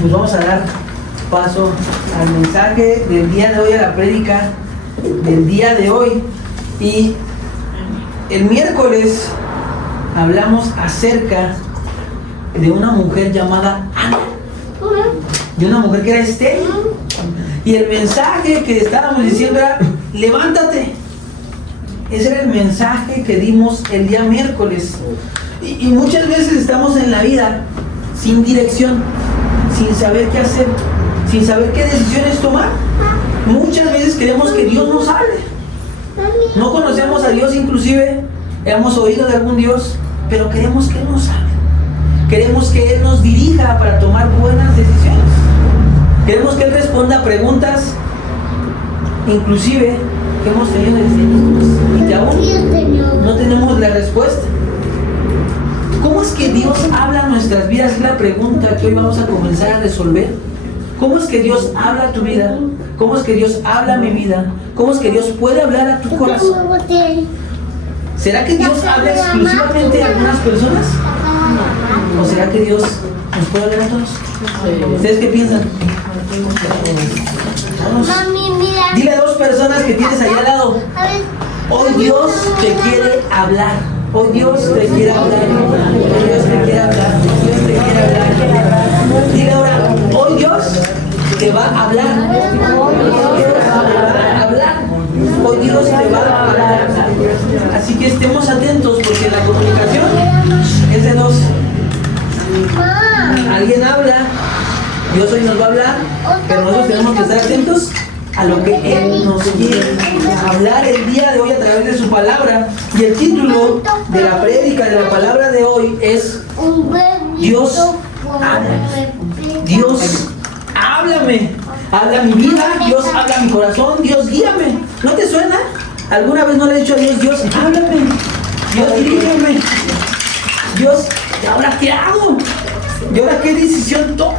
Pues vamos a dar paso al mensaje del día de hoy, a la prédica del día de hoy. Y el miércoles hablamos acerca de una mujer llamada Ana, de una mujer que era estéril. Y el mensaje que estábamos diciendo era: levántate. Ese era el mensaje que dimos el día miércoles. Y muchas veces estamos en la vida sin dirección, sin saber qué hacer, sin saber qué decisiones tomar. Muchas veces queremos que Dios nos hable. No conocemos a Dios, inclusive hemos oído de algún Dios, pero queremos que Él nos hable. Queremos que Él nos dirija para tomar buenas decisiones. Queremos que Él responda a preguntas, inclusive que hemos tenido desde niños y que aún no tenemos la respuesta. ¿Cómo es que Dios habla a nuestras vidas? Es la pregunta que hoy vamos a comenzar a resolver. ¿Cómo es que Dios habla a tu vida? ¿Cómo es que Dios habla a mi vida? ¿Cómo es que Dios puede hablar a tu corazón? ¿Será que Dios habla exclusivamente a algunas personas? ¿O será que Dios nos puede hablar a todos? ¿Ustedes qué piensan? Vamos. Dile a dos personas que tienes ahí al lado: hoy Dios te quiere hablar. Hoy Dios te quiere hablar. Hoy Dios te quiere hablar. Dios te quiere hablar. Dile ahora: hoy Dios te va a hablar. Hoy Dios te va a hablar. Hoy Dios te va a hablar. Así que estemos atentos, porque la comunicación es de dos. Alguien habla, Dios hoy nos va a hablar, pero nosotros tenemos que estar atentos a lo que Él nos quiere hablar el día de hoy a través de su palabra. Y el título de la prédica, de la palabra de hoy, es: Dios habla. Dios, háblame. Habla mi vida, Dios habla mi corazón, Dios guíame. ¿No te suena? ¿Alguna vez no le he dicho a Dios: Dios, háblame, Dios, dirígeme, Dios, ¿y ahora qué hago? ¿Y ahora qué decisión tomo?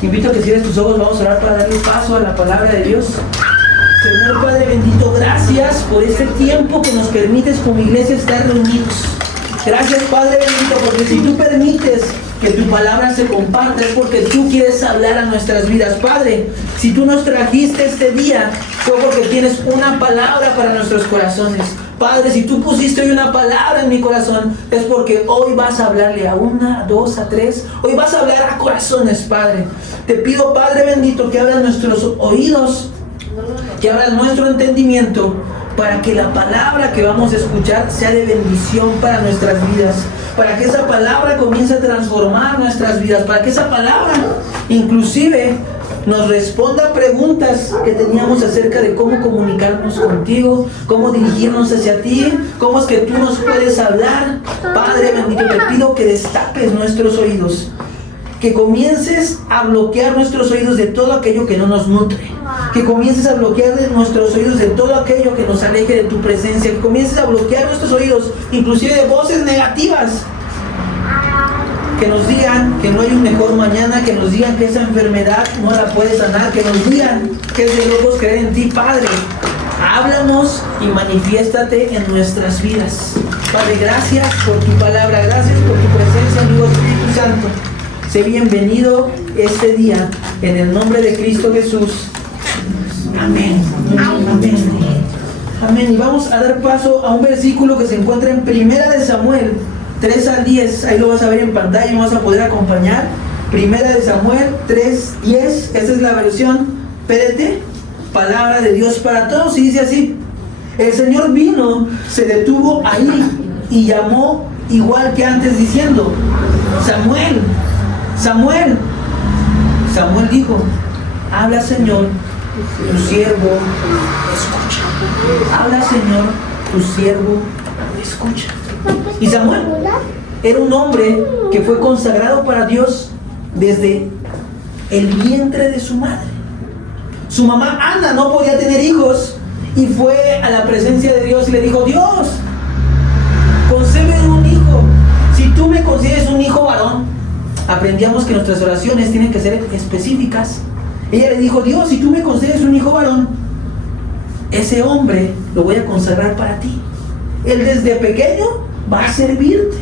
Te invito a que cierres tus ojos. Vamos a orar para darle paso a la palabra de Dios. Señor Padre bendito, gracias por este tiempo que nos permites como iglesia estar reunidos. Gracias, Padre bendito, porque si tú permites que tu palabra se comparta es porque tú quieres hablar a nuestras vidas. Padre, si tú nos trajiste este día fue porque tienes una palabra para nuestros corazones. Padre, si tú pusiste hoy una palabra en mi corazón es porque hoy vas a hablarle a una, a dos, a tres. Hoy vas a hablar a corazones, Padre. Te pido, Padre bendito, que abras nuestros oídos, que abras nuestro entendimiento, para que la palabra que vamos a escuchar sea de bendición para nuestras vidas, para que esa palabra comience a transformar nuestras vidas, para que esa palabra inclusive nos responda a preguntas que teníamos acerca de cómo comunicarnos contigo, cómo dirigirnos hacia ti, cómo es que tú nos puedes hablar. Padre bendito, te pido que destapes nuestros oídos, que comiences a bloquear nuestros oídos de todo aquello que no nos nutre, que comiences a bloquear de nuestros oídos de todo aquello que nos aleje de tu presencia, que comiences a bloquear nuestros oídos inclusive de voces negativas que nos digan que no hay un mejor mañana, que nos digan que esa enfermedad no la puedes sanar, que nos digan que es de locos creer en ti. Padre, háblanos y manifiéstate en nuestras vidas. Padre, gracias por tu palabra, gracias por tu presencia, amigo Espíritu Santo. Sé bienvenido este día, en el nombre de Cristo Jesús. Amén. Amén. Amén. Y vamos a dar paso a un versículo que se encuentra en Primera de Samuel 3 al 10. Ahí lo vas a ver en pantalla y vas a poder acompañar. Primera de Samuel 3:10. Esta es la versión PDT, palabra de Dios para todos. Y dice así: el Señor vino, se detuvo ahí y llamó igual que antes, diciendo: Samuel, Samuel. Samuel dijo: habla, Señor, tu siervo escucha. Habla, Señor, tu siervo escucha. Y Samuel era un hombre que fue consagrado para Dios desde el vientre de su madre. Su mamá Ana no podía tener hijos y fue a la presencia de Dios y le dijo: Dios, concédeme un hijo. Si tú me concedes un hijo varón. Aprendíamos que nuestras oraciones tienen que ser específicas. Ella le dijo: Dios, si tú me concedes un hijo varón, ese hombre lo voy a consagrar para ti. Él desde pequeño va a servirte.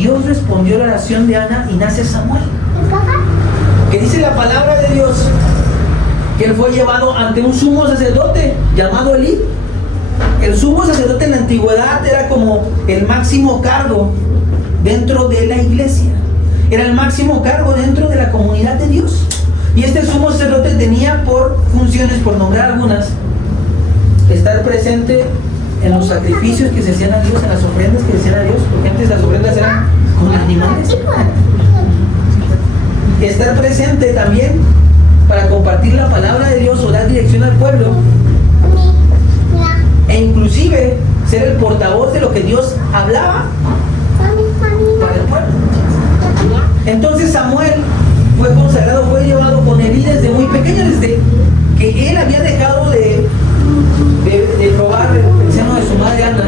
Dios respondió la oración de Ana y nace Samuel. Que dice la palabra de Dios que él fue llevado ante un sumo sacerdote llamado Elí. El sumo sacerdote en la antigüedad era como el máximo cargo dentro de la iglesia. Era el máximo cargo dentro de la comunidad de Dios. Y este sumo sacerdote tenía por funciones, por nombrar algunas, estar presente en los sacrificios que se hacían a Dios, en las ofrendas que se hacían a Dios, porque antes las ofrendas eran con animales. Estar presente también para compartir la palabra de Dios o dar dirección al pueblo, e inclusive ser el portavoz de lo que Dios hablaba para el pueblo. Entonces Samuel fue consagrado, fue llevado con Elí desde muy pequeño, desde que él había dejado de probar el seno de su madre Ana.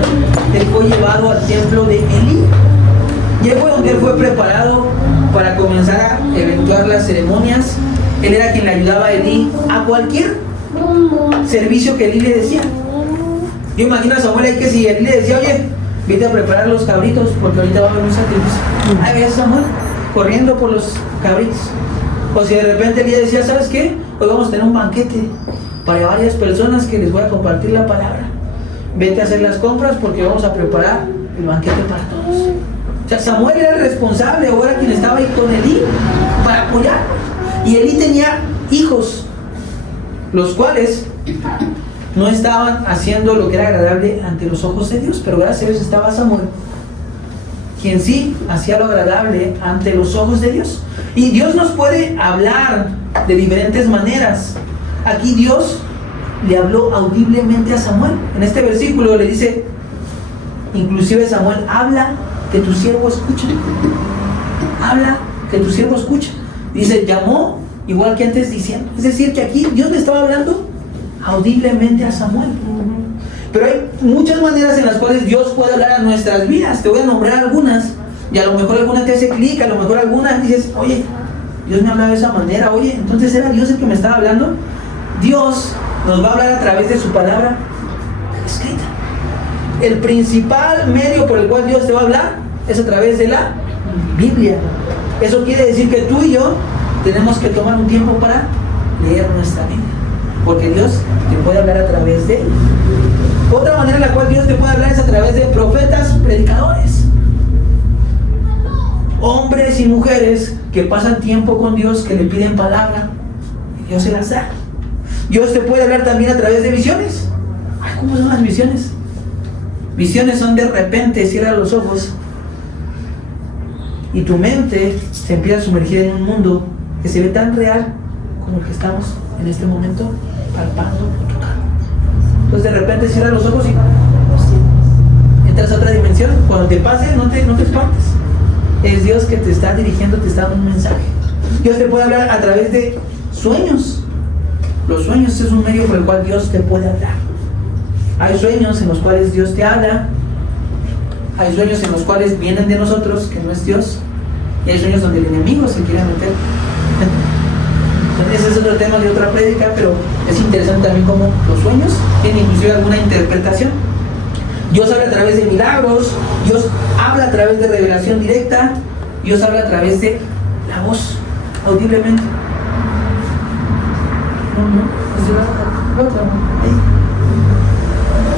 Él fue llevado al templo de Elí, y ahí fue donde él fue preparado para comenzar a efectuar las ceremonias. Él era quien le ayudaba a Elí a cualquier servicio que Elí le decía. Yo imagino a Samuel ahí que si Elí le decía, oye, vete a preparar los cabritos porque ahorita va a haber un sacrificio, ahí ves a Samuel corriendo por los cabritos. O si de repente Elí decía, ¿sabes qué? Hoy vamos a tener un banquete para varias personas que les voy a compartir la palabra. Vete a hacer las compras porque vamos a preparar el banquete para todos. O sea, Samuel era el responsable, o era quien estaba ahí con Elí para apoyarlo. Y Elí tenía hijos, los cuales no estaban haciendo lo que era agradable ante los ojos de Dios, pero gracias a Dios estaba Samuel, quien sí hacía lo agradable ante los ojos de Dios. Y Dios nos puede hablar de diferentes maneras. Aquí Dios le habló audiblemente a Samuel. En este versículo le dice, inclusive Samuel, habla que tu siervo escucha. Habla que tu siervo escucha. Dice, llamó igual que antes diciendo. Es decir, que aquí Dios le estaba hablando audiblemente a Samuel. Pero hay muchas maneras en las cuales Dios puede hablar a nuestras vidas. Te voy a nombrar algunas, y a lo mejor alguna te hace clic, a lo mejor alguna dices, oye, Dios me hablaba de esa manera. Oye, entonces era Dios el que me estaba hablando. Dios nos va a hablar a través de su palabra escrita. El principal medio por el cual Dios te va a hablar es a través de la Biblia. Eso quiere decir que tú y yo tenemos que tomar un tiempo para leer nuestra Biblia, porque Dios te puede hablar a través de él. Otra manera en la cual Dios te puede hablar es a través de profetas, predicadores, hombres y mujeres que pasan tiempo con Dios, que le piden palabra y Dios se las da. Dios te puede hablar también a través de visiones. Ay, ¿cómo son las visiones? Visiones son de repente, cierras los ojos y tu mente se empieza a sumergir en un mundo que se ve tan real como el que estamos en este momento palpando o tocando. Entonces de repente cierras los ojos y entras a otra dimensión. Cuando te pase, no te espantes. Es Dios que te está dirigiendo, te está dando un mensaje. Dios te puede hablar a través de sueños. Los sueños es un medio por el cual Dios te puede hablar. Hay sueños en los cuales Dios te habla. Hay sueños en los cuales vienen de nosotros, que no es Dios. Y hay sueños donde el enemigo se quiere meter. Ese es otro tema de otra prédica, pero es interesante también cómo los sueños tienen inclusive alguna interpretación. Dios habla a través de milagros, Dios habla a través de revelación directa, Dios habla a través de la voz, audiblemente.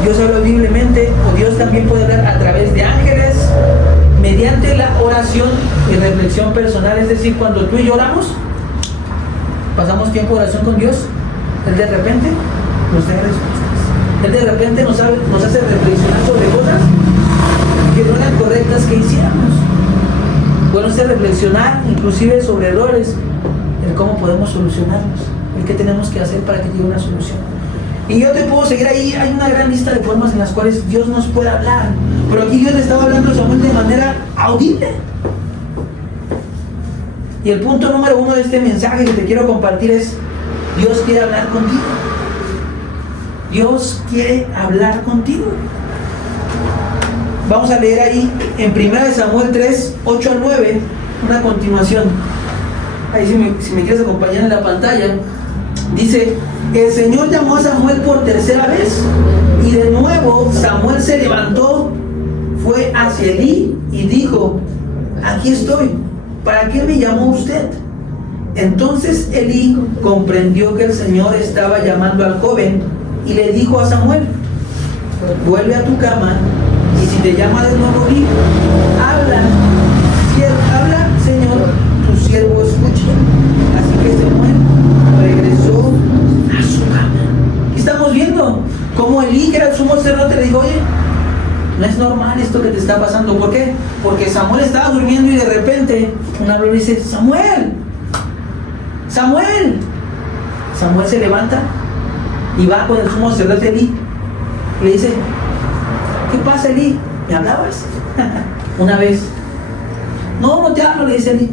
Dios habla audiblemente, o Dios también puede hablar a través de ángeles, mediante la oración y reflexión personal. Es decir, cuando tú y yo oramos, pasamos tiempo de oración con Dios, Él de repente nos da respuestas. Él de repente nos hace reflexionar sobre cosas que no eran correctas que hiciéramos. Bueno, es reflexionar inclusive sobre errores, el cómo podemos solucionarlos, el qué tenemos que hacer para que llegue una solución. Y yo te puedo seguir ahí, hay una gran lista de formas en las cuales Dios nos puede hablar. Pero aquí Dios le estaba hablando a Samuel de manera audible. Y el punto número 1 de este mensaje que te quiero compartir es: Dios quiere hablar contigo. Dios quiere hablar contigo. Vamos a leer ahí en 1 Samuel 3, 8 al 9, una continuación. Ahí si me quieres acompañar en la pantalla. Dice: el Señor llamó a Samuel por tercera vez, y de nuevo Samuel se levantó, fue hacia Elí y dijo: aquí estoy. ¿Para qué me llamó usted? Entonces Elí comprendió que el Señor estaba llamando al joven y le dijo a Samuel: vuelve a tu cama, y si te llama de nuevo, di: habla, habla, Señor, tu siervo escucha. Así que Samuel regresó a su cama. Aquí estamos viendo cómo Elí, que era el sumo sacerdote, le dijo: oye, no es normal esto que te está pasando. ¿Por qué? Porque Samuel estaba durmiendo y de repente una voz le dice: Samuel, Samuel. Samuel se levanta y va con el sumo sacerdote Elí. Le dice: ¿qué pasa, Elí? ¿Me hablabas? Una vez. No, no te hablo, le dice Elí.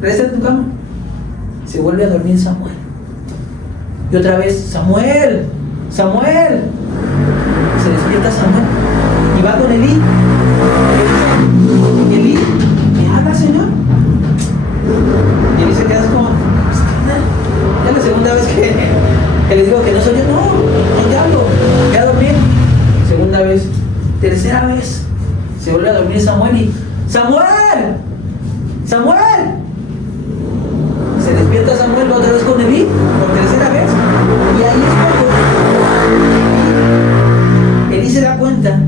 Regresa a tu cama. Se vuelve a dormir Samuel. Y otra vez: Samuel, Samuel. Se despierta Samuel y va con Elí. Elí, ¿me habla, Señor? Y Elí se queda como: ya es la segunda vez que le digo que no soy yo. No te hablo, ya dormí. Segunda vez. Tercera vez se vuelve a dormir Samuel y: ¡Samuel! ¡Samuel! Se despierta Samuel otra vez con Elí por tercera vez. Y ahí es cuando Elí se da cuenta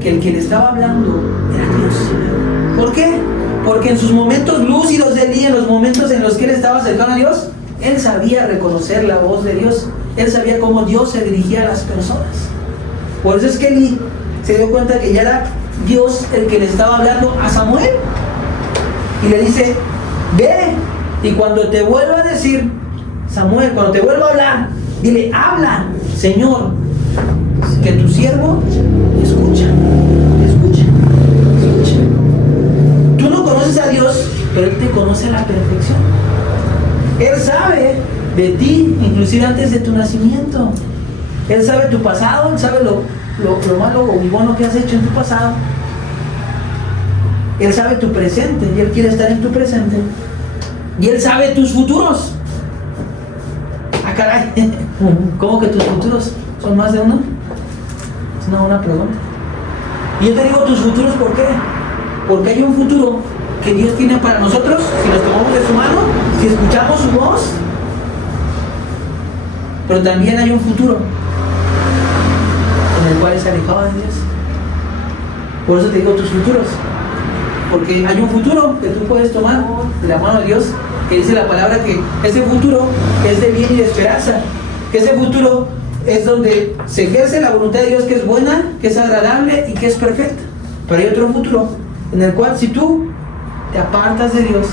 que el que le estaba hablando era Dios. ¿Por qué? Porque en sus momentos lúcidos de Elí, en los momentos en los que él estaba cercano a Dios, él sabía reconocer la voz de Dios. Él sabía cómo Dios se dirigía a las personas. Por eso es que Elí se dio cuenta que ya era Dios el que le estaba hablando a Samuel. Y le dice: ve, y cuando te vuelva a decir, Samuel, cuando te vuelva a hablar, dile: habla, Señor, que tu siervo escucha, escucha, escucha. Tú no conoces a Dios, pero Él te conoce a la perfección. Él sabe de ti, inclusive antes de tu nacimiento. Él sabe tu pasado, Él sabe lo malo o bueno que has hecho en tu pasado. Él sabe tu presente y Él quiere estar en tu presente. Y Él sabe tus futuros. Ah, caray. ¿Cómo que tus futuros? ¿Son más de uno? Es una buena pregunta. Y yo te digo tus futuros, ¿por qué? Porque hay un futuro que Dios tiene para nosotros si nos tomamos de su mano, si escuchamos su voz. Pero también hay un futuro en el cual es alejado de Dios. Por eso te digo tus futuros, porque hay un futuro que tú puedes tomar de la mano de Dios, que dice la palabra que ese futuro es de bien y de esperanza, que ese futuro es donde se ejerce la voluntad de Dios, que es buena, que es agradable y que es perfecta. Pero hay otro futuro en el cual, si tú te apartas de Dios,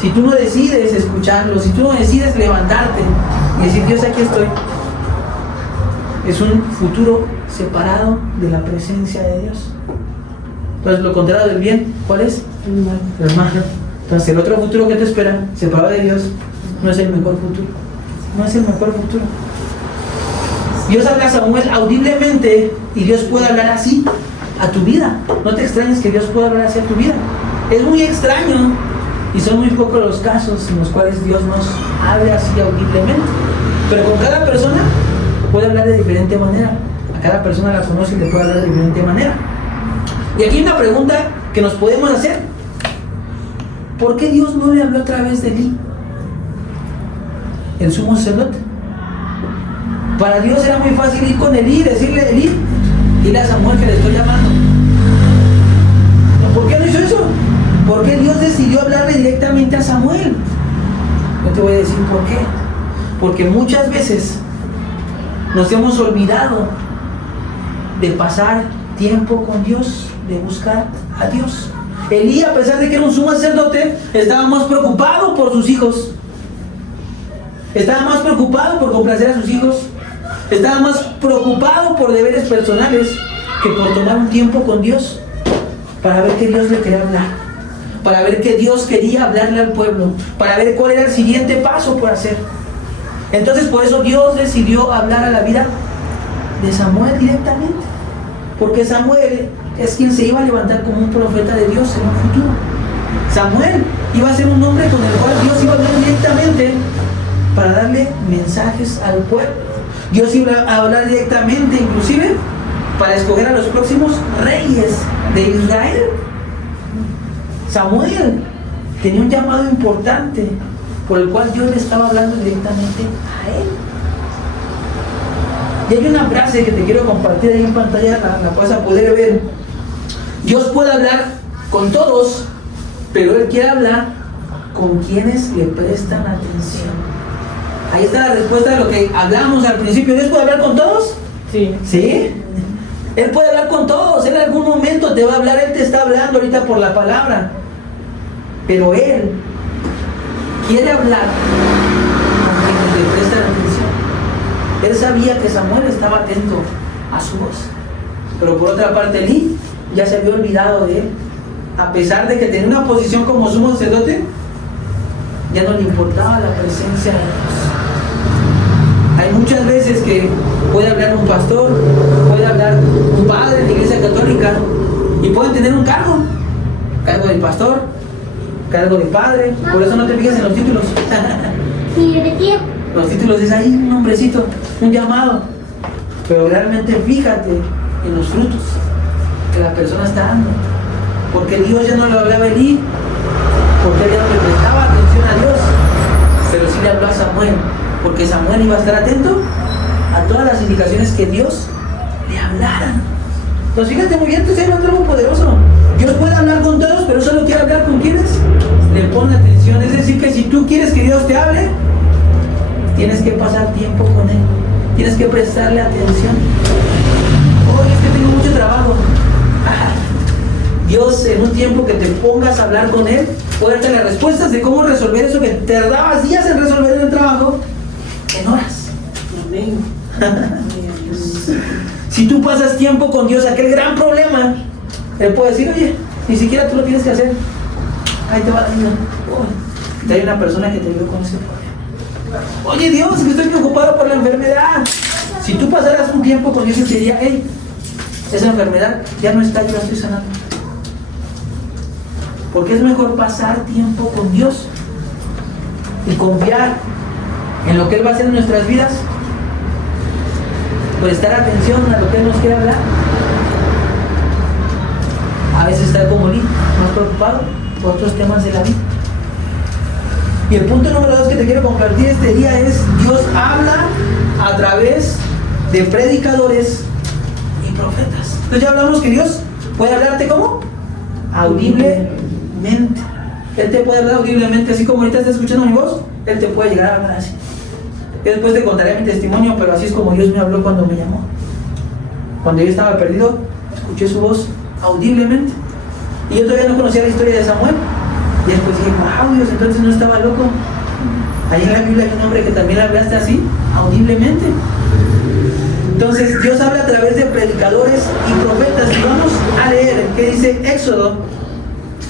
si tú no decides escucharlo, si tú no decides levantarte y decir: Dios, aquí estoy, es un futuro separado de la presencia de Dios. Entonces, lo contrario del bien, ¿cuál es? El mal. Entonces, el otro futuro que te espera, separado de Dios, no es el mejor futuro. No es el mejor futuro. Dios habla a Samuel audiblemente, y Dios puede hablar así a tu vida. No te extrañes que Dios pueda hablar así a tu vida. Es muy extraño, y son muy pocos los casos en los cuales Dios nos habla así audiblemente. Pero con cada persona puede hablar de diferente manera. A cada persona la conoce y le puede hablar de diferente manera. Y aquí hay una pregunta que nos podemos hacer: ¿por qué Dios no le habló a través de Elí, el sumo sacerdote? Para Dios era muy fácil ir con Elí y decirle: Elí, dile a Samuel que le estoy llamando. ¿Por qué no hizo eso? ¿Por qué Dios decidió hablarle directamente a Samuel? Yo te voy a decir por qué. Porque muchas veces nos hemos olvidado de pasar tiempo con Dios, de buscar a Dios. Elí, a pesar de que era un sumo sacerdote, estaba más preocupado por sus hijos. Estaba más preocupado por complacer a sus hijos. Estaba más preocupado por deberes personales que por tomar un tiempo con Dios, para ver qué Dios le quería hablar, para ver qué Dios quería hablarle al pueblo, para ver cuál era el siguiente paso por hacer. Entonces, por eso Dios decidió hablar a la vida de Samuel directamente, porque Samuel es quien se iba a levantar como un profeta de Dios en un futuro. Samuel iba a ser un hombre con el cual Dios iba a hablar directamente para darle mensajes al pueblo. Dios iba a hablar directamente, inclusive para escoger a los próximos reyes de Israel. Samuel tenía un llamado importante por el cual Dios le estaba hablando directamente a él. Y hay una frase que te quiero compartir ahí en pantalla, la vas a poder ver. Dios puede hablar con todos, pero Él quiere hablar con quienes le prestan atención. Ahí está la respuesta de lo que hablamos al principio. ¿Dios puede hablar con todos? Sí. ¿Sí? Él puede hablar con todos. Él en algún momento te va a hablar. Él te está hablando ahorita por la palabra. Pero Él quiere hablar con quienes le prestan atención. Él sabía que Samuel estaba atento a su voz. Pero por otra parte, Elí ya se había olvidado de él. A pesar de que tenía una posición como sumo sacerdote, ya no le importaba la presencia de Dios. Hay muchas veces que puede hablar un pastor, puede hablar un padre de la iglesia católica y pueden tener un cargo de pastor, cargo de padre. Por eso no te fijas en los títulos. Los títulos es ahí un nombrecito, un llamado. Pero realmente fíjate en los frutos que la persona está dando. Porque Dios ya no le hablaba a Elí, porque él ya no le prestaba atención a Dios, pero sí le habló a Samuel, porque Samuel iba a estar atento a todas las indicaciones que Dios le hablara. Entonces fíjate muy bien, esto es algo poderoso. Dios puede hablar con todos, pero solo quiere hablar con quienes le ponen atención. Es decir, que si tú quieres que Dios te hable, tienes que pasar tiempo con Él, tienes que prestarle atención. Oye, es que tengo mucho trabajo. Dios, en un tiempo que te pongas a hablar con Él, puede darte las respuestas de cómo resolver eso que tardabas días en resolver en el trabajo, en horas. Amén. Si tú pasas tiempo con Dios, aquel gran problema, Él puede decir, oye, ni siquiera tú lo tienes que hacer. Ahí te va la vida. Y hay una persona que te ayudó con ese problema. Oye, Dios, que estoy preocupado por la enfermedad. Si tú pasaras un tiempo con Dios, Él te diría, hey, esa enfermedad ya no está, yo la estoy sanando. Porque es mejor pasar tiempo con Dios y confiar en lo que Él va a hacer en nuestras vidas, prestar atención a lo que Él nos quiere hablar. A veces estar como Lee, más preocupado por otros temas de la vida. Y el punto número 2 que te quiero compartir este día es: Dios habla a través de predicadores y profetas. Entonces ya hablamos que Dios puede hablarte ¿cómo? Audiblemente. Él te puede hablar audiblemente, así como ahorita estás escuchando mi voz, Él te puede llegar a hablar así. Yo después te contaré mi testimonio, pero así es como Dios me habló cuando me llamó. Cuando yo estaba perdido, escuché su voz audiblemente. Y yo todavía no conocía la historia de Samuel. Y después dije, wow, Dios, entonces no estaba loco. Ahí en la Biblia hay un hombre que también hablaste así, audiblemente. Entonces Dios habla a través de predicadores y profetas. Y vamos a leer qué dice Éxodo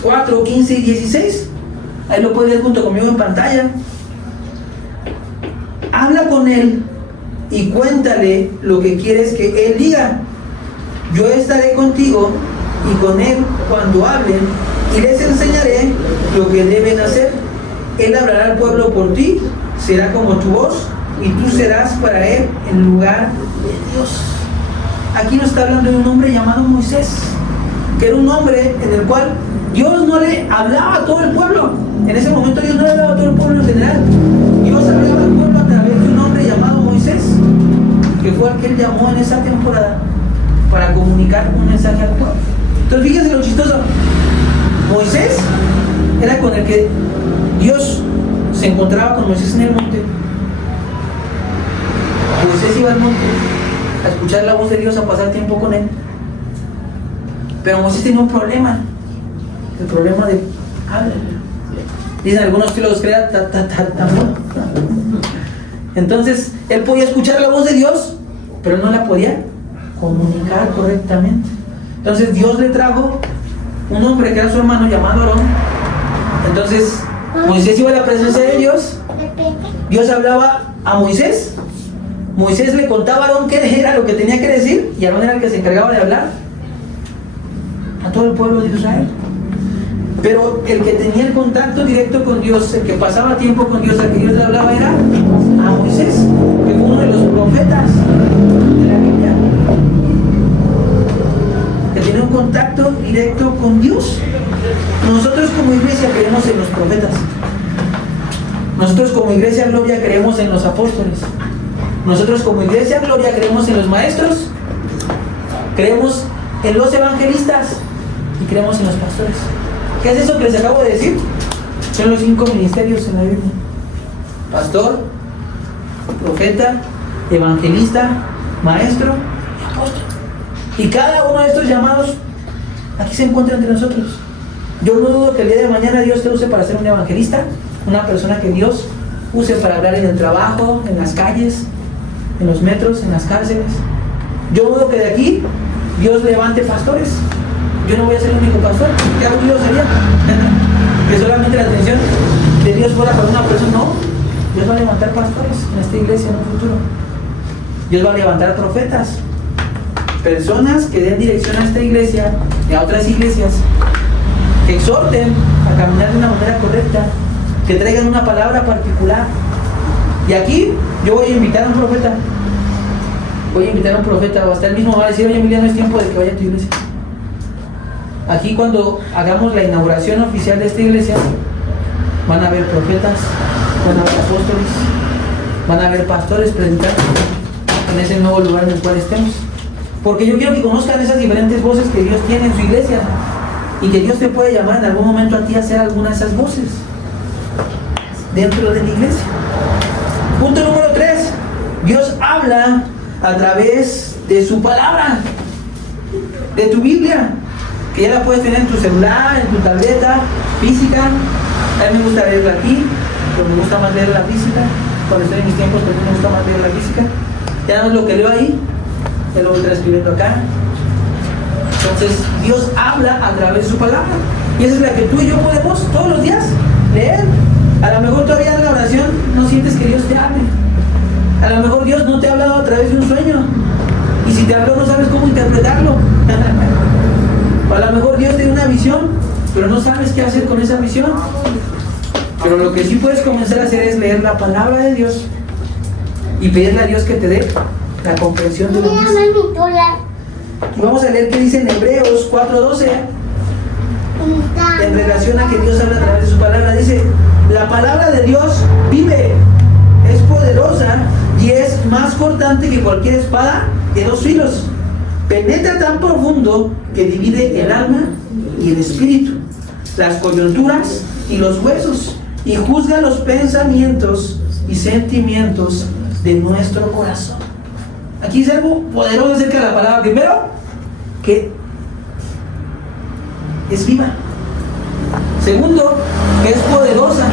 4, 15 y 16. Ahí lo puedes leer junto conmigo en pantalla. Habla con él y cuéntale lo que quieres que él diga. Yo estaré contigo y con él cuando hablen, y les enseñaré lo que deben hacer. Él hablará al pueblo por ti, será como tu voz, y tú serás para él en lugar de Dios. Aquí nos está hablando de un hombre llamado Moisés, que era un hombre en el cual Dios no le hablaba a todo el pueblo. En ese momento Dios no le hablaba a todo el pueblo en general. Dios hablaba al pueblo a través de un hombre llamado Moisés, que fue el que él llamó en esa temporada para comunicar un mensaje al pueblo. Entonces fíjense lo chistoso. Moisés era con el que Dios se encontraba con Moisés en el monte. Moisés iba al monte a escuchar la voz de Dios, a pasar tiempo con él. Pero Moisés tenía un problema. El problema de habla. Dicen algunos que los crea Entonces él podía escuchar la voz de Dios, pero no la podía comunicar correctamente. Entonces Dios le trajo un hombre que era su hermano llamado Aarón. Entonces Moisés iba a la presencia de Dios. Dios hablaba a Moisés. Moisés le contaba a Aarón qué era lo que tenía que decir, y Aarón era el que se encargaba de hablar a todo el pueblo de Israel. Pero el que tenía el contacto directo con Dios, el que pasaba tiempo con Dios, al que Dios le hablaba, era a Moisés, que fue uno de los profetas de la Biblia, que tenía un contacto directo con Dios. Nosotros como iglesia creemos en los profetas. Nosotros como iglesia Gloria creemos en los apóstoles. Nosotros como iglesia Gloria creemos en los maestros. Creemos en los evangelistas. Y creemos en los pastores. ¿Qué es eso que les acabo de decir? Son los 5 ministerios en la Biblia: pastor, profeta, evangelista, maestro y apóstol. Y cada uno de estos llamados aquí se encuentra entre nosotros. Yo no dudo que el día de mañana Dios te use para ser un evangelista, una persona que Dios use para hablar en el trabajo, en las calles, en los metros, en las cárceles. Yo dudo que de aquí Dios levante pastores. Yo no voy a ser el único pastor. ¿Qué aburrido sería? Que solamente la atención de Dios fuera para una persona. No, Dios va a levantar pastores en esta iglesia en un futuro. Dios va a levantar profetas, personas que den dirección a esta iglesia y a otras iglesias, que exhorten a caminar de una manera correcta, que traigan una palabra particular. Y aquí yo voy a invitar a un profeta. O hasta él mismo va a decir: oye, Emiliano, es tiempo de que vaya a tu iglesia. Aquí, cuando hagamos la inauguración oficial de esta iglesia, van a haber profetas, van a haber apóstoles, van a haber pastores predicando en ese nuevo lugar en el cual estemos. Porque yo quiero que conozcan esas diferentes voces que Dios tiene en su iglesia, y que Dios te puede llamar en algún momento a ti a ser alguna de esas voces dentro de la iglesia. Punto número 3. Dios habla a través de su palabra, de tu Biblia, que ya la puedes tener en tu celular, en tu tableta física. A mí me gusta leerla aquí, pero me gusta más leer la física. Cuando estoy en mis tiempos también me gusta más leer la física. Ya no es lo que leo ahí, ya lo voy transcribiendo acá. Entonces Dios habla a través de su palabra, y esa es la que tú y yo podemos todos los días leer. A lo mejor todavía en la oración no sientes que Dios te hable. A lo mejor Dios no te ha hablado a través de un sueño, y si te habló no sabes cómo interpretarlo. O a lo mejor Dios te dio una visión, pero no sabes qué hacer con esa visión. Pero lo que sí puedes comenzar a hacer es leer la palabra de Dios y pedirle a Dios que te dé la comprensión de lo mismo. Y vamos a leer qué dice en Hebreos 4:12 en relación a que Dios habla a través de su palabra. Dice: la palabra de Dios vive, es poderosa y es más cortante que cualquier espada de 2 filos. Penetra tan profundo que divide el alma y el espíritu, las coyunturas y los huesos, y juzga los pensamientos y sentimientos de nuestro corazón. Aquí es algo poderoso acerca de la palabra. Primero, que es viva. Segundo, que es poderosa.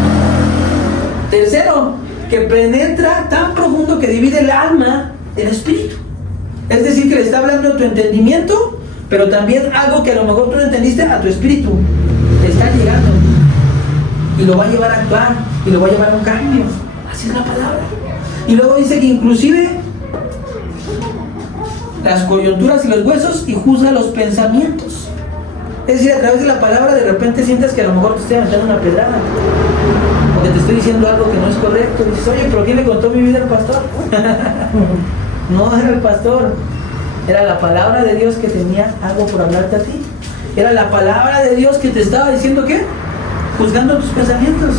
Tercero, que penetra tan profundo que divide el alma del espíritu. Es decir, que le está hablando a tu entendimiento, pero también algo que a lo mejor tú no entendiste, a tu espíritu te está llegando, y lo va a llevar a actuar, y lo va a llevar a un cambio. Así es la palabra. Y luego dice que inclusive las coyunturas y los huesos, y juzga los pensamientos. Es decir, a través de la palabra de repente sientes que a lo mejor te estoy aventando una pedrada, o que te estoy diciendo algo que no es correcto. Y dices: oye, ¿pero quién le contó mi vida al pastor? No era el pastor, era la palabra de Dios que tenía algo por hablarte a ti. Era la palabra de Dios que te estaba diciendo, ¿qué? Juzgando tus pensamientos,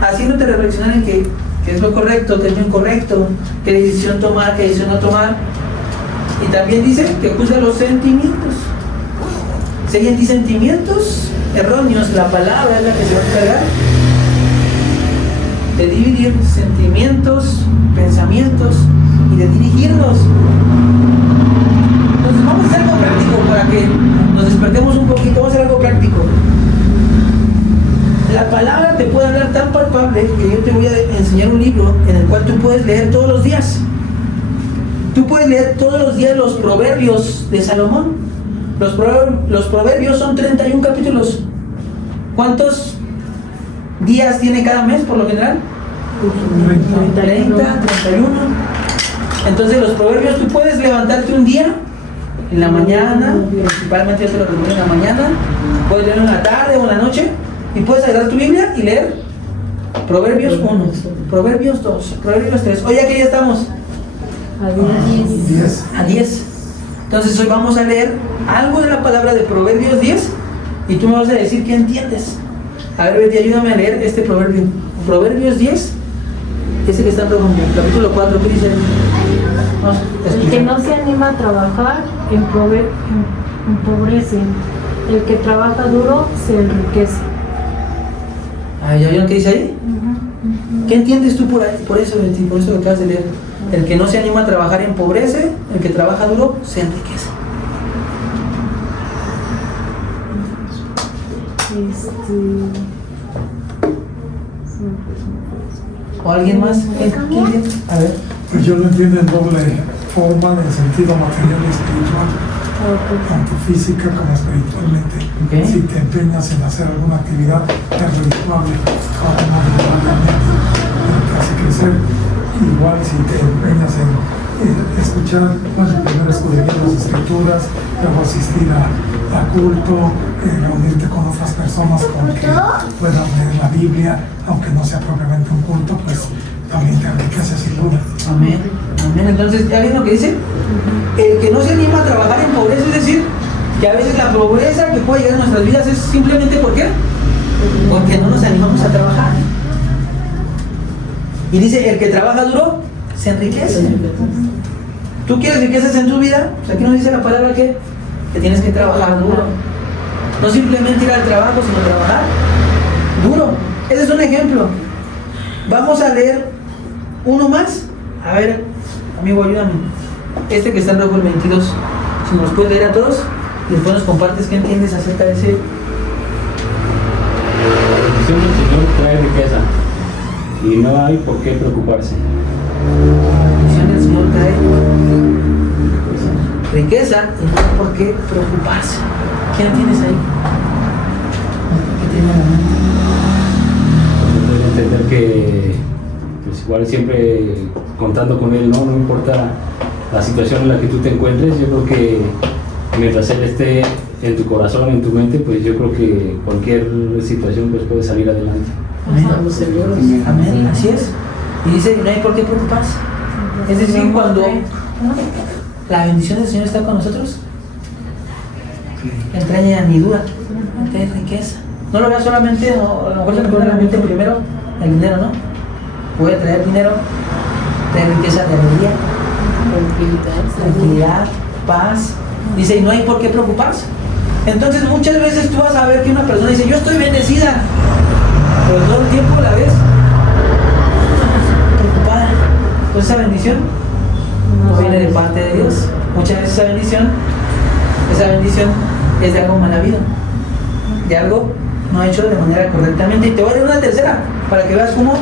haciéndote reflexionar en qué es lo correcto, qué es lo incorrecto, qué decisión tomar, qué decisión no tomar. Y también dice que juzga los sentimientos. Si hay sentimientos erróneos, la palabra es la que se va a encargar de dividir sentimientos, pensamientos y de dirigirnos. Entonces vamos a hacer algo práctico para que nos despertemos un poquito. Vamos a hacer algo práctico. La palabra te puede hablar tan palpable que yo te voy a enseñar un libro en el cual tú puedes leer todos los días. Tú puedes leer todos los días los proverbios de Salomón. Los proverbios son 31 capítulos. ¿Cuántos días tiene cada mes por lo general? 30, 31. Entonces los proverbios, tú puedes levantarte un día en la mañana, principalmente yo te lo recomiendo en la mañana, puedes leer en la tarde o en la noche, y puedes agarrar tu Biblia y leer Proverbios 1, Proverbios 2, Proverbios 3. Hoy aquí ya estamos a 10. Entonces hoy vamos a leer algo de la palabra de Proverbios 10, y tú me vas a decir qué entiendes. A ver, Betty, ayúdame a leer este proverbio. Proverbios 10, ese que está en rojo, capítulo 4, ¿qué dice? Vamos a El que no se anima a trabajar empobrece. El que trabaja duro se enriquece. ¿Ya vieron qué dice ahí? ¿Qué entiendes tú por eso, Betty? Por eso que acabas de leer. El que no se anima a trabajar empobrece, el que trabaja duro se enriquece. ¿O alguien más? ¿Qué entiende? A ver. Pues yo lo entiendo en doble forma, en sentido material y espiritual, tanto física como espiritualmente. Okay. Si te empeñas en hacer alguna actividad redituable o redituablemente, te hace crecer. Igual si te empeñas en escuchar, bueno, primero escudriñar las escrituras, luego asistir a culto, reunirte con otras personas con que puedan leer la Biblia, aunque no sea propiamente un culto, pues también te enriquece sin duda. Amén. Amén. Entonces, ¿ya vieron lo que dice? El que no se anima a trabajar en pobreza, es decir, que a veces la pobreza que puede llegar a nuestras vidas es simplemente ¿por qué? Porque no nos animamos a trabajar. Y dice, el que trabaja duro se enriquece. ¿Tú quieres riquezas en tu vida? Pues aquí nos dice la palabra que tienes que trabajar duro. No simplemente ir al trabajo, sino trabajar duro. Ese es un ejemplo. Vamos a leer uno más. A ver, amigo, ayúdame. Este que está en rojo, el 22. Si nos puedes leer a todos, y después nos compartes qué entiendes acerca de ese. La bendición del Señor trae riqueza y no hay por qué preocuparse. La bendición del Señor trae riqueza y no hay por qué preocuparse. ¿Qué tienes ahí? ¿Qué tiene en la mente? Pues entender que pues igual siempre contando con Él, no importa la situación en la que tú te encuentres, yo creo que mientras Él esté en tu corazón, en tu mente, pues yo creo que cualquier situación pues puede salir adelante. Amén. Amén, así es. Y dice, no hay por qué preocuparse. Es decir, cuando la bendición del Señor está con nosotros, entraña añadidura, trae riqueza. No lo veas solamente, a lo mejor se me pone en la mente primero el dinero, ¿no? Puede traer dinero, traer riqueza de alegría, tranquilidad, paz. Dice, y no hay por qué preocuparse. Entonces muchas veces tú vas a ver que una persona dice, yo estoy bendecida, pero todo el tiempo la ves preocupada. Pues esa bendición no viene de parte de Dios. Muchas veces esa bendición es de algo mal habido, de algo no hecho de manera correctamente. Y te voy a dar una tercera para que veas cómo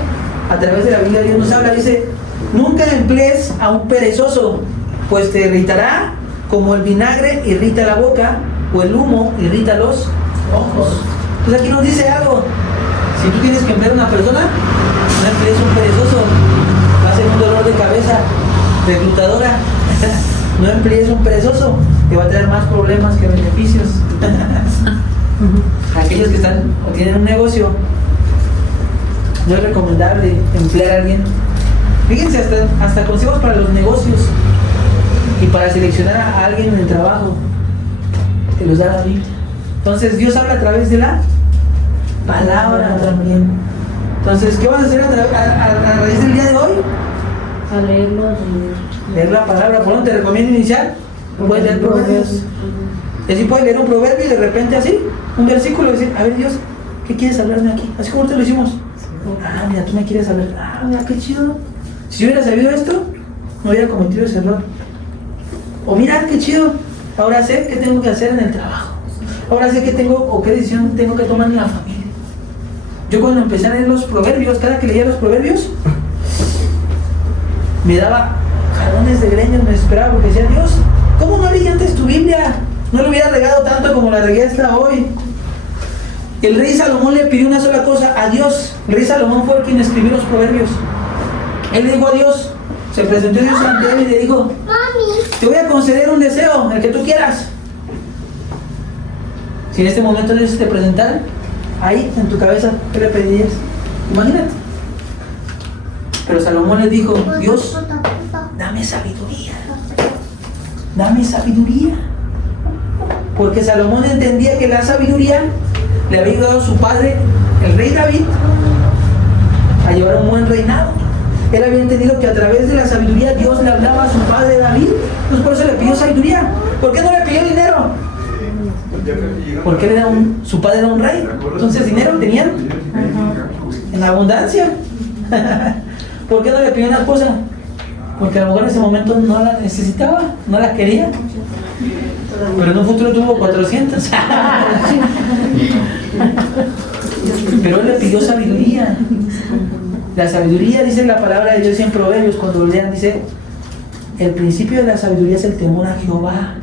a través de la Biblia Dios nos habla. Dice, nunca emplees a un perezoso, pues te irritará como el vinagre irrita la boca o el humo irrita los ojos. Entonces aquí nos dice algo. Si tú tienes que emplear a una persona, no emplees un perezoso, va a ser un dolor de cabeza reclutadora. No emplees un perezoso, te va a traer más problemas que beneficios. Aquellos que están o tienen un negocio, no es recomendable emplear a alguien. Fíjense, hasta consejos para los negocios y para seleccionar a alguien en el trabajo, te los da la Biblia. Entonces Dios habla a través de la palabra también. Entonces, ¿qué vas a hacer a raíz del día de hoy? A leerlo. Leer la palabra. ¿Por dónde te recomiendo iniciar? Puedes leer proverbios. Y así puedes leer un proverbio y de repente así, un versículo y decir, a ver Dios, ¿qué quieres hablarme aquí? Así como te lo hicimos. Ah, mira, tú me quieres hablar. Ah, mira, qué chido. Si yo hubiera sabido esto, no hubiera cometido ese error. O mira, qué chido. Ahora sé qué tengo que hacer en el trabajo. Ahora sé qué tengo o qué decisión tengo que tomar en la familia. Yo cuando empecé a leer los proverbios, cada que leía los proverbios, me daba jalones de greñas, me desesperaba porque decía, Dios, ¿cómo no leí antes tu Biblia? No lo hubiera regado tanto como la regué hasta hoy. El rey Salomón le pidió una sola cosa a Dios. El rey Salomón fue el quien escribió los proverbios. Él le dijo a Dios, se presentó Dios ante él y le dijo, te voy a conceder un deseo, el que tú quieras. Si en este momento Dios te presentara, ahí en tu cabeza, ¿qué le pedirías? Imagínate. Pero Salomón le dijo, Dios, dame sabiduría. Dame sabiduría. Porque Salomón entendía que la sabiduría le había dado su padre el rey David a llevar un buen reinado. Él había entendido que a través de la sabiduría Dios le hablaba a su padre David, pues por eso le pidió sabiduría. ¿Por qué no le pidió dinero? Porque él era su padre era un rey, entonces dinero tenían en abundancia. ¿Por qué no le pidió una esposa? Porque a lo mejor en ese momento no la necesitaba, no la quería, pero en un futuro tuvo 400. Pero él le pidió sabiduría. La sabiduría, dice la palabra de Dios en Proverbios, cuando lo lean, dice: el principio de la sabiduría es el temor a Jehová.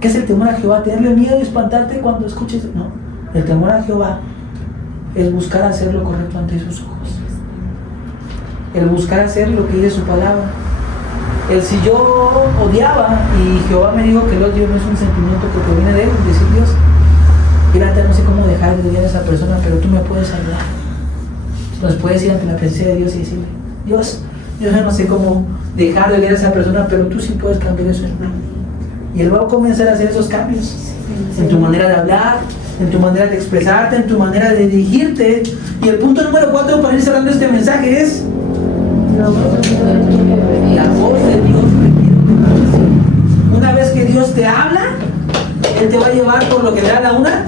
¿Qué es el temor a Jehová? ¿Tenerle miedo y espantarte cuando escuches? No. El temor a Jehová es buscar hacer lo correcto ante sus ojos. El buscar hacer lo que dice su palabra. El si yo odiaba y Jehová me dijo que el odio no es un sentimiento que proviene de él, decir Dios, mira, no sé cómo dejar de odiar a esa persona, pero tú me puedes ayudar. Nos puedes ir ante la presencia de Dios y decirle: Dios, yo no sé cómo dejar de odiar a esa persona, pero tú sí puedes cambiar eso en mí. Y Él va a comenzar a hacer esos cambios en tu manera de hablar, en tu manera de expresarte, en tu manera de dirigirte. Y el punto número 4 para ir cerrando este mensaje es: la voz de Dios. Una vez que Dios te habla, Él te va a llevar por lo general a una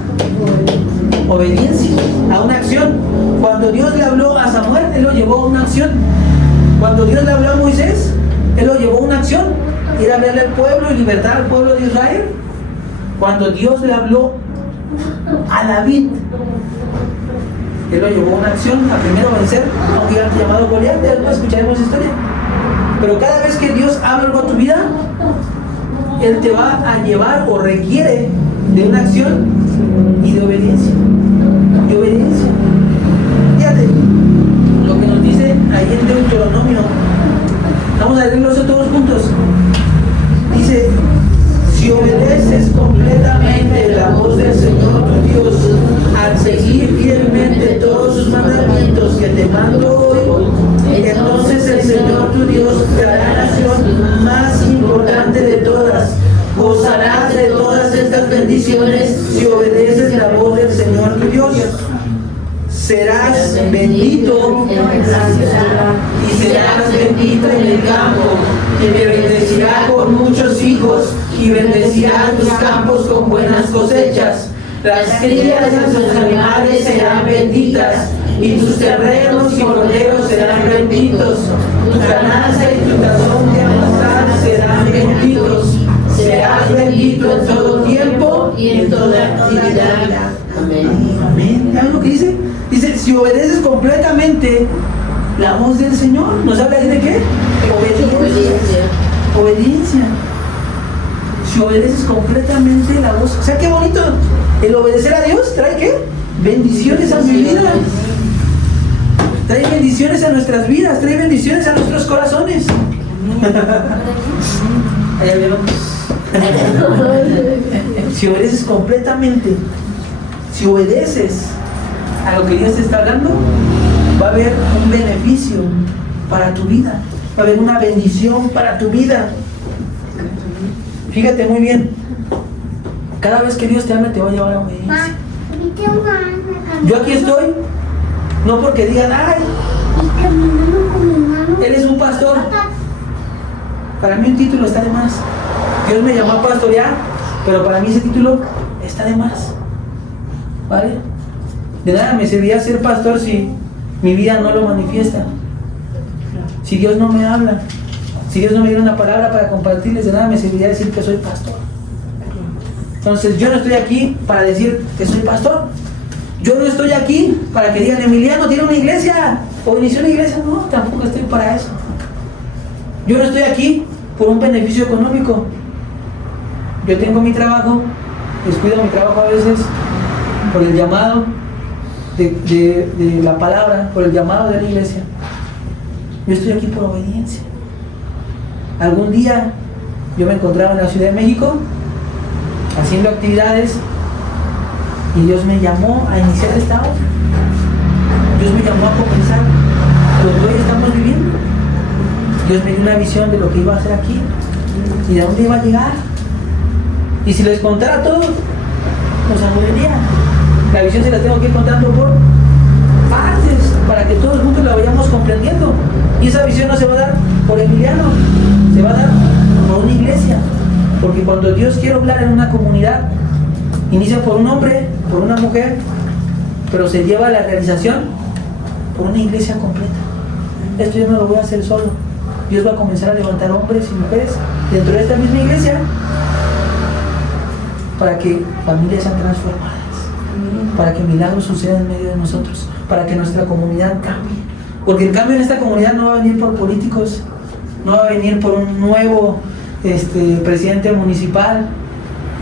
obediencia, a una acción. Cuando Dios le habló a Samuel, Él lo llevó a una acción. Cuando Dios le habló a Moisés, Él lo llevó a una acción, ir a hablarle al pueblo y libertar al pueblo de Israel. Cuando Dios le habló a David, Él lo llevó a una acción, a primero vencer a un gigante llamado Goliat. Después escucharemos historia. Pero cada vez que Dios habla algo a tu vida, Él te va a llevar o requiere de una acción y de obediencia. De obediencia. Fíjate lo que nos dice ahí en Deuteronomio. Vamos a leerlo todos juntos. Dice: si obedeces completamente la voz del Señor tu Dios, al seguir fielmente todos sus mandamientos que te mando hoy, entonces el Señor tu Dios te hará la nación más importante de todas. Gozarás de todas estas bendiciones si obedeces la voz del Señor tu Dios. Serás bendito y serás bendito en el campo, y te bendecirá con muchos hijos, y bendecirá tus campos con buenas cosechas. Las crías de tus animales serán benditas, y tus terrenos y corderos serán benditos. Tu canasta y tu tazón de amasar serán benditos. Serás bendito en todo tiempo y en toda actividad. Amén. Amén. ¿Sabes lo que dice? Dice: si obedeces completamente la voz del Señor. ¿Nos habla de qué? Obediencia. Obediencia. Si obedeces completamente la voz. O sea, qué bonito. El obedecer a Dios trae ¿qué? Bendiciones a mi vida. Trae bendiciones a nuestras vidas. Trae bendiciones a nuestros corazones. Allá vieron. Si obedeces completamente, si obedeces a lo que Dios te está hablando, va a haber un beneficio para tu vida, va a haber una bendición para tu vida. Fíjate muy bien, cada vez que Dios te habla te va a llevar a obediencia. Yo aquí estoy, no porque digan: ay, él es un pastor. Para mí un título está de más. Dios me llamó a pastorear, pero para mí ese título está de más. ¿Vale? De nada me serviría ser pastor si mi vida no lo manifiesta. Si Dios no me habla, si Dios no me diera una palabra para compartirles, de nada me serviría decir que soy pastor. Entonces yo no estoy aquí para decir que soy pastor. Yo no estoy aquí para que digan: Emiliano tiene una iglesia o inició una iglesia. No, tampoco estoy para eso. Yo no estoy aquí por un beneficio económico. Yo tengo mi trabajo, descuido mi trabajo a veces por el llamado de la palabra, por el llamado de la iglesia. Yo estoy aquí por obediencia. Algún día yo me encontraba en la Ciudad de México haciendo actividades y Dios me llamó a iniciar esta obra. Dios me llamó a comenzar lo que hoy estamos viviendo. Dios me dio una visión de lo que iba a hacer aquí y de dónde iba a llegar. Y si les contara todo, nos aburriría. La visión se la tengo que ir contando por para que todos juntos la vayamos comprendiendo. Y esa visión no se va a dar por Emiliano, se va a dar por una iglesia. Porque cuando Dios quiere hablar en una comunidad, inicia por un hombre, por una mujer, pero se lleva a la realización por una iglesia completa. Esto yo no lo voy a hacer solo. Dios va a comenzar a levantar hombres y mujeres dentro de esta misma iglesia para que familias sean transformadas, para que milagros sucedan en medio de nosotros, para que nuestra comunidad cambie. Porque el cambio en esta comunidad no va a venir por políticos, no va a venir por un nuevo presidente municipal,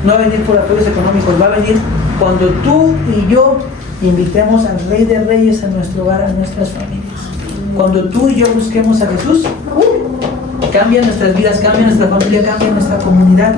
no va a venir por apoyos económicos, va a venir cuando tú y yo invitemos al Rey de Reyes a nuestro hogar, a nuestras familias. Cuando tú y yo busquemos a Jesús, cambia nuestras vidas, cambia nuestra familia, cambia nuestra comunidad.